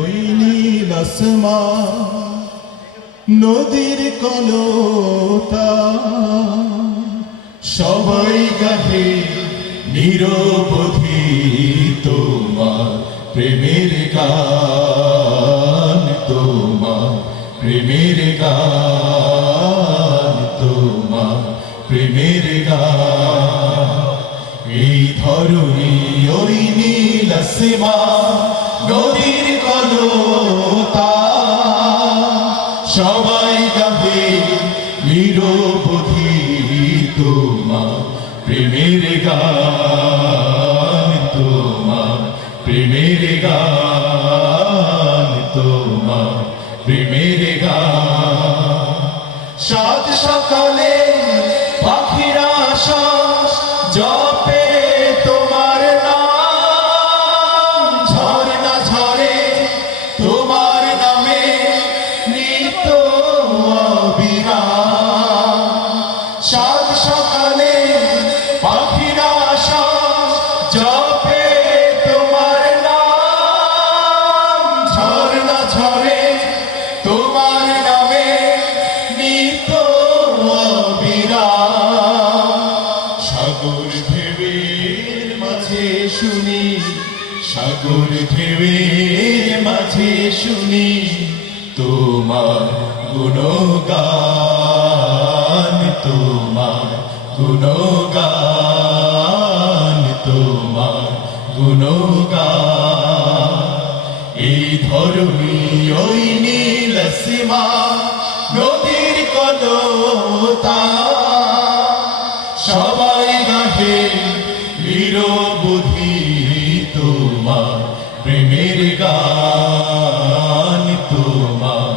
ওই নদীর কলতা। সবাই গাহে নিরবধি তোমার প্রেমের গান, তোমার প্রেমের গান, তোমার প্রেমের গান। এই ধরনী ওই নীল নদীর নিরবধি তোমার প্রেমের গান তোমার প্রেমের গান তোমার প্রেমের গান। সাত সকালে সাগর ঢেউয়ের মাঝে শুনি তোমার গুণগান তোমার গুণগান তোমার গুণগান। এই ধরণী ওই নীল সীমা প্রেমের গান তোমার,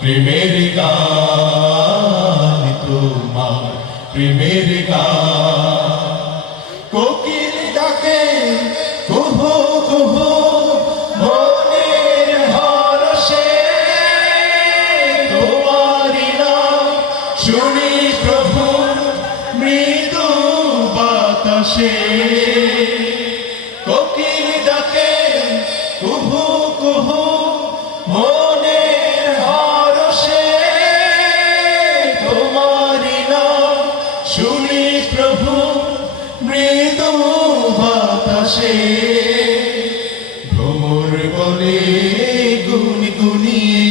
প্রেমের গান তোমার, প্রেমের গান। কোকিল ডাকে, কুহু কুহু, মনের হরষে তোমারি নাম শুনি প্রভু মৃদু বাতাসে। বাতাসে ভ্রমর বলে গুন গুনিয়ে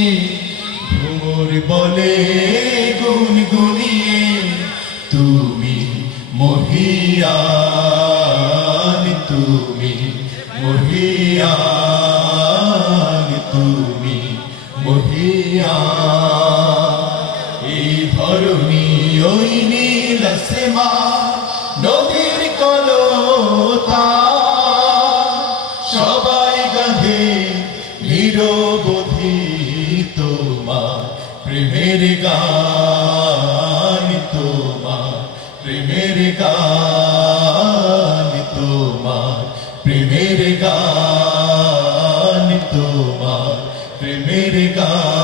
ভ্রমর বলে গুন গুনিয়ে তুমি মহিয়ান তুমি মহিয়ান তুমি মহিয়ান। এই ধরণী ওই নীল সীমা গাহে নিরবধি তোমার প্রেমের গান তোমার প্রেমের গান তোমার প্রেমের গান তোমার প্রেমের গান